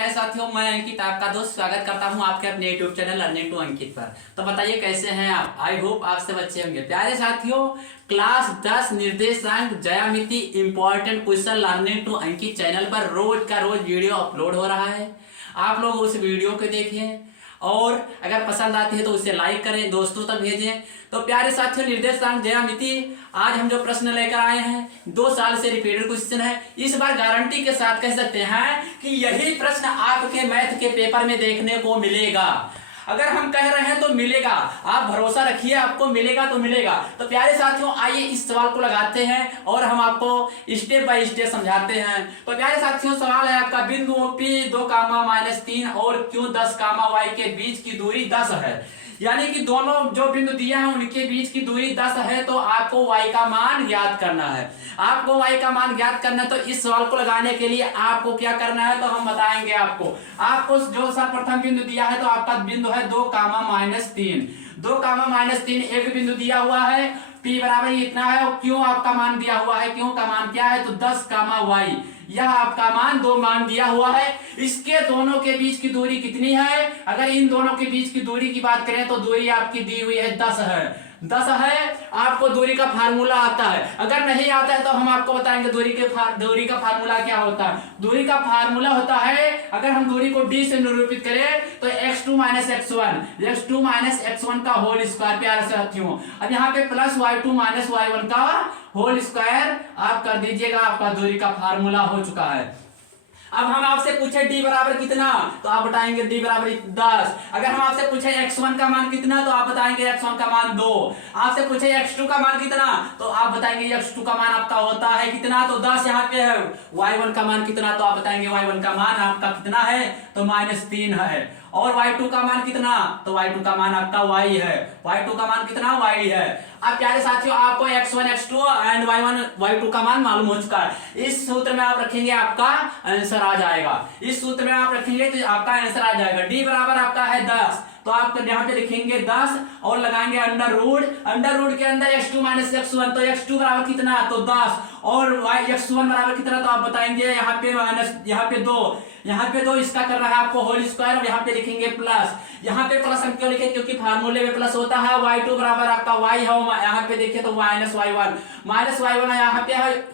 प्यारे साथियों, मैं अंकित आपका दोस्त स्वागत करता हूं आपके अपने यूट्यूब चैनल लर्निंग टू अंकित पर। तो बताइए कैसे हैं आप। आई होप आप सब अच्छे होंगे। प्यारे साथियों, क्लास 10 निर्देशांक ज्यामिति important question learning to Ankit channel पर रोज का रोज वीडियो अपलोड हो रहा है। आप लोग उस वीडियो को देखें और अगर पसंद आती है तो उसे लाइक करें, दोस्तों तक भेजें। तो प्यारे साथियों, निर्देशांक ज्यामिति आज हम जो प्रश्न लेकर आए हैं 2 साल से रिपीटेड क्वेश्चन है। इस बार गारंटी के साथ कह सकते हैं कि यही प्रश्न आपके मैथ के पेपर में देखने को मिलेगा। अगर हम कह रहे हैं तो मिलेगा, आप भरोसा रखिए, आपको मिलेगा तो मिलेगा। तो प्यारे साथियों, आइए इस सवाल को लगाते हैं और हम आपको स्टेप बाय स्टेप समझाते हैं। तो प्यारे साथियों, सवाल है आपका, बिंदु P 2, और Q 10, y के बीच की दूरी 10 है। यानी कि दोनों जो बिंदु दिए हैं उनके बीच की दूरी 10 है। तो आपको y का मान ज्ञात करना है। आपको y का मान ज्ञात करना है। तो इस सवाल को लगाने के लिए आपको क्या करना है तो हम बताएंगे आपको जो सर्वप्रथम बिंदु दिया है तो आपका बिंदु है 2, 2, एक बिंदु दिया हुआ है, P बराबर इतना है और Q आपका मान दिया हुआ है। Q का मान क्या है तो 10, y, यह आपका मान 2 मान दिया हुआ है। इसके दोनों के बीच की दूरी कितनी है? अगर इन दोनों के बीच की दूरी की बात करें तो दूरी आपकी दी हुई है 10 है। 10 है। आपको दूरी का फार्मूला आता है? अगर नहीं आता है तो हम आपको बताएंगे दूरी का फार्मूला क्या होता है। दूरी का फार्मूला होता है, अगर हम दूरी को d से निरूपित करें तो x2 - x1 का होल स्क्वायर। प्यारे साथियों, अब यहाँ पे प्लस y2 - y1 का होल स्क्वायर आप कर दीजिएगा। आपका दूरी का फार्मूला हो चुका है। अब हम आपसे पूछे d बराबर कितना तो आप बताएंगे d बराबर 10। अगर हम आपसे पूछे x1 का मान कितना तो आप बताएंगे x1 का मान 2। आपसे पूछे x2 का मान कितना तो आप बताएंगे x2 का मान आपका होता है कितना तो 10 यहाँ पे है। y1 का मान कितना तो आप बताएंगे y1 का मान आपका कितना है तो -3 है। और y2 का मान कितना तो y2 का मान आपका y है। y2 का मान कितना y है। अब प्यारे साथियों, आपको x1, x2 and y1, y2 का मान मालूम हो चुका है। इस सूत्र में आप रखेंगे, आपका आंसर आ जाएगा। इस सूत्र में आप रखेंगे तो आपका आंसर आ जाएगा। d बराबर आपका है 10, तो आप यहाँ पे लिखेंगे 10 और लगाएंगे अंडर रूट के अंदर x2 - x1, तो x2 बराबर कितना तो 10 और x1 बराबर कितना तो आप बताएंगे यहाँ पे 2 इसका करना है आपको होल स्क्वायर और यहाँ पे लिखेंगे प्लस। यहाँ पे प्लस हम क्यों लिखे क्योंकि फार्मूले में प्लस होता है। y2 बराबर आपका y है, यहाँ पे देखिए तो -y1 है,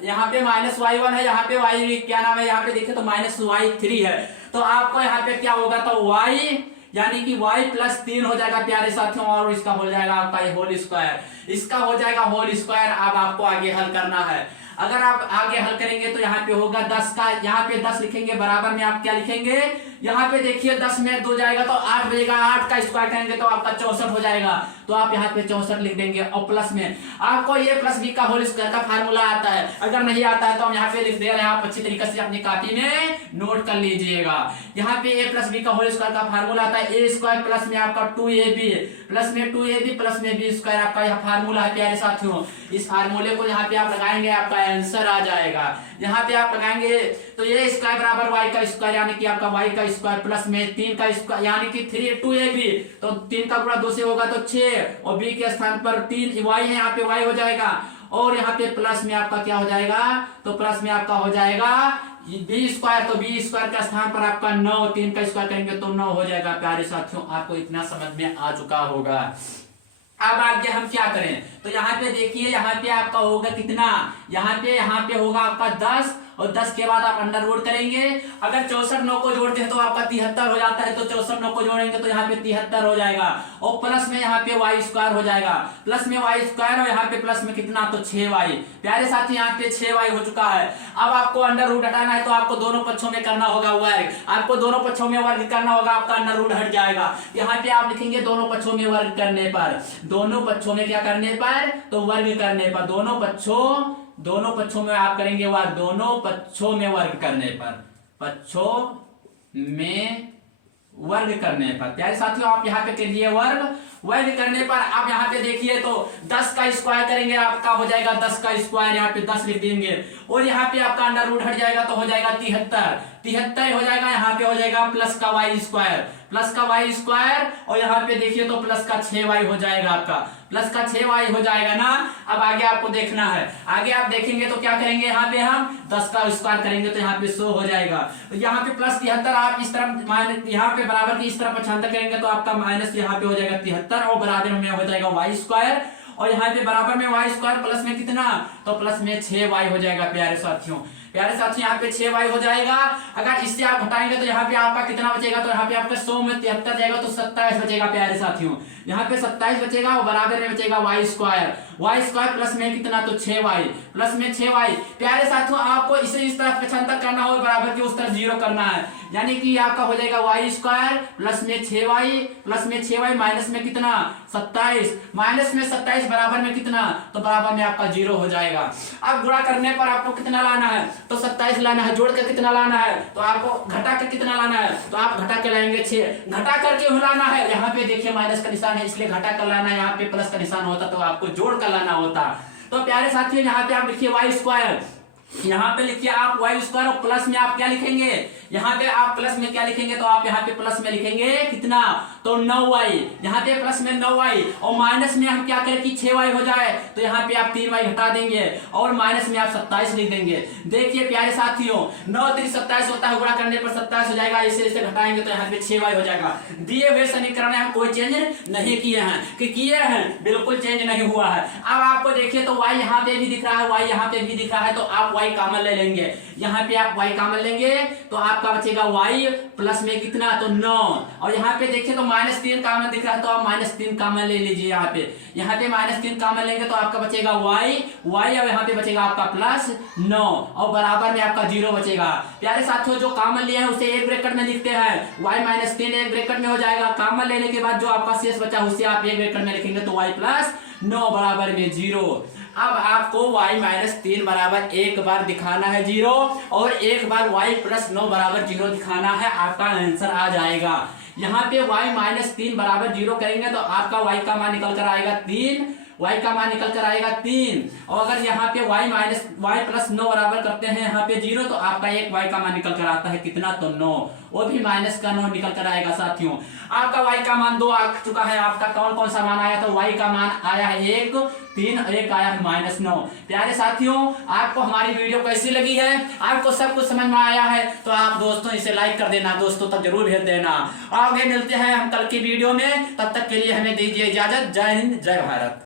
यहाँ पे -y1 है, यहाँ पे y क्या नाम है, यहाँ पे देखिए तो -y3 है। तो आपको यहाँ पे क्या होगा तो y यानी कि y + 3 हो जाएगा प्यारे साथियों, और इसका हो जाएगा आपका ये होल स्क्वायर। इसका हो जाएगा होल स्क्वायर। अब आपको आगे हल करना है। अगर आप आगे हल करेंगे तो यहाँ पे होगा 10 का, यहाँ पे 10 लिखेंगे, बराबर में आप क्या लिखेंगे, यहाँ पे देखिए 10 में 2 जाएगा तो 8 बजेगा, 8 का स्क्वायर करेंगे तो आपका 64 हो जाएगा। तो आप यहाँ पे 64 लिख देंगे और प्लस में आपको ये प्लस बी का होल स्क्वायर का फार्मूला आता है। अगर नहीं आता है तो हम यहाँ पे लिख दे रहे हैं, आप अच्छी तरीके से अपनी कॉपी में नोट कर लीजिएगा। यहाँ पे a + b का होल स्क्वायर का फार्मूला आता है a² प्लस में आपका 2ab प्लस में 2ab प्लस में b² आपका यह फार्मूला है प्यारे साथियों। इस फार्मूले को यहाँ पे आप लगाएंगे, आपका आंसर आ जाएगा। यहाँ पे आप लगाएंगे तो ये स्क्वायर बराबर y का स्क्वायर यानी कि आपका y का स्क्वायर प्लस में 3 का स्क्वायर यानी कि 2ab, तो 3 का गुणा 2 से होगा तो 6 और b के स्थान पर 3 y है, यहाँ पे y हो जाएगा। और यहाँ पे प्लस में आपका क्या हो जाएगा तो प्लस में आपका हो जाएगा b², तो b² का स्थान पर आपका 9, 3 का स्क्वायर करेंगे तो 9 हो जाएगा। प्यारे साथियों, आपको इतना समझ में आ चुका होगा। अब आगे हम क्या करें तो यहाँ पे देखिए, यहाँ पे आपका होगा कितना, यहाँ पे होगा आपका 10 और 10 के बाद आप अंडर रूट करेंगे। अगर 64 9 को जोड़ते हैं तो आपका 73 हो जाता है, तो 64 9 को जोड़ेंगे तो यहाँ पे 73 हो जाएगा और प्लस में यहाँ पे y² हो जाएगा, प्लस में y² और यहाँ पे प्लस में कितना तो 6y। प्यारे साथी, यहाँ पे 6y हो चुका है। अब आपको अंडर रूट हटाना है तो आपको दोनों पक्षों में करना होगा वर्ग। आपको दोनों पक्षों में वर्ग करना होगा, आपका अंडर रूट हट जाएगा। यहाँ पे आप लिखेंगे दोनों पक्षों में वर्ग करने पर, दोनों पक्षों में क्या करने पर तो वर्ग करने पर, दोनों पक्षों में आप करेंगे वर्ग, दोनों पक्षों में वर्ग करने पर, पक्षों में वर्ग करने पर। प्यारे साथियों, आप यहाँ पे करिए वैध करने पर आप यहाँ पे देखिए तो 10 का स्क्वायर करेंगे आपका हो जाएगा 10 का स्क्वायर, यहाँ पे 10 लिख देंगे और यहाँ पे आपका अंडर रूट हट जाएगा तो हो जाएगा 73, 73 हो जाएगा। यहाँ पे हो जाएगा प्लस का वाई स्क्वायर, प्लस का वाई स्क्वायर और यहाँ पे देखिए तो प्लस का 6y हो जाएगा आपका, प्लस का 6y हो जाएगा ना। अब आगे आपको देखना है, आगे आप देखेंगे तो क्या करेंगे, यहाँ पे हम 10 का स्क्वायर करेंगे तो यहाँ पे 100 हो जाएगा। तो यहाँ पे प्लस 73 आप इस तरफ माइनस, यहाँ पे बराबर की इस तरफ 75 करेंगे तो आपका माइनस यहाँ पे हो जाएगा 73 और बराबर में हो जाएगा वाई स्क्वायर और यहाँ पे बराबर में वाई स्क्वायर प्लस में कितना, तो प्लस में 6y हो जाएगा। प्यारे साथियों, प्यारे साथियों यहाँ पे 6y हो जाएगा। अगर इससे आप घटाएंगे तो यहाँ पे आपका कितना बचेगा, तो यहाँ पे आपका 100 में 73 जाएगा तो 27 बचेगा। प्यारे साथियों यहाँ पे 27 बचेगा और बराबर में बचेगा Y square, Y square plus में कितना, तो 6y, प्लस में 6y। प्यारे साथियों आपको इसे इस तरफ 75 करना हो, बराबर की उस तरफ 0 करना है, यानी कि आपका हो जाएगा वाई स्क्वायर प्लस में 6y, प्लस में 6y माइनस में कितना 27, माइनस में 27 बराबर में कितना, तो बराबर में आपका 0 हो जाएगा। अब गुणा करने पर आपको कितना लाना है, तो 27 लाना है, जोड़ कर कितना लाना है, तो आपको घटा कर कितना लाना है, तो आप घटा के लाएंगे 6, घटा करके लाना है। यहाँ पे देखिए माइनस का निशान है इसलिए घटा कर लाना है, यहाँ पे प्लस का निशान होता तो आपको जोड़ कर लाना होता। तो प्यारे साथियों यहाँ पे आप लिखिए वाई स्क्वायर, यहाँ पे लिखिए आप वाई स्क्वायर और प्लस में आप क्या लिखेंगे, यहाँ पे आप प्लस में क्या लिखेंगे, तो आप यहाँ पे प्लस में लिखेंगे कितना, तो 9y, यहाँ पे प्लस में 9y और माइनस में हम क्या करें कि 6y हो जाए तो यहाँ पे आप 3y हटा देंगे और माइनस में आप 27 लिख देंगे। देखिए प्यारे साथियों 9 3 27 होता है, गुणा करने पर 27 हो जाएगा, इसे इसे घटाएंगे तो यहाँ पे 6y हो जाएगा। दिए हुए समीकरण हम कोई चेंज नहीं किए हैं, कि किए हैं बिल्कुल चेंज नहीं हुआ है। अब आपको देखिए तो y यहाँ पे भी दिख रहा है, y यहाँ पे भी दिख रहा है, तो आप y कॉमन ले लेंगे, यहाँ पे आप y कॉमन लेंगे तो आपका बचेगा y प्लस में कितना, तो 9 और यहाँ पे देखिए तो -3 कॉमन दिख रहा है तो आप -3 कॉमन ले लीजिए। यहाँ पे -3 कॉमन लेंगे तो आपका बचेगा y और यहाँ पे बचेगा आपका प्लस 9 और बराबर में आपका 0 बचेगा। प्यारे साथियों जो कॉमन लिया है उसे एक ब्रैकेट में लिखते हैं, y -3 एक ब्रैकेट में हो जाएगा। कॉमन लेने के बाद जो आपका शेष बचा उसे आप एक ब्रैकेट में लिखेंगे तो y प्लस 9 बराबर में 0। अब आपको y -3 बराबर एक बार दिखाना है 0 और एक बार y प्लस 9 बराबर 0 दिखाना है, आपका आंसर आ जाएगा। यहाँ पे y -3 बराबर 0 करेंगे तो आपका y का मान निकल कर आएगा 3, y का मान निकल कर आएगा 3 और अगर यहाँ पे y प्लस 9 बराबर करते हैं यहाँ पे 0 तो आपका एक y का मान निकल कर आता है कितना, तो 9, वो भी माइनस का 9 निकल कर आएगा। साथियों आपका y का मान 2 आ चुका है, आपका कौन कौन सा मान आया, तो y का मान आया है 1, 3 और एक आया है -9। प्यारे साथियों आपको हमारी वीडियो कैसी लगी है, आपको सब कुछ समझ में आया है तो आप दोस्तों इसे लाइक कर देना, दोस्तों तक जरूर भेज देना। आगे मिलते हैं हम कल की वीडियो में, तब तक के लिए हमें दीजिए इजाजत। जय हिंद, जय भारत।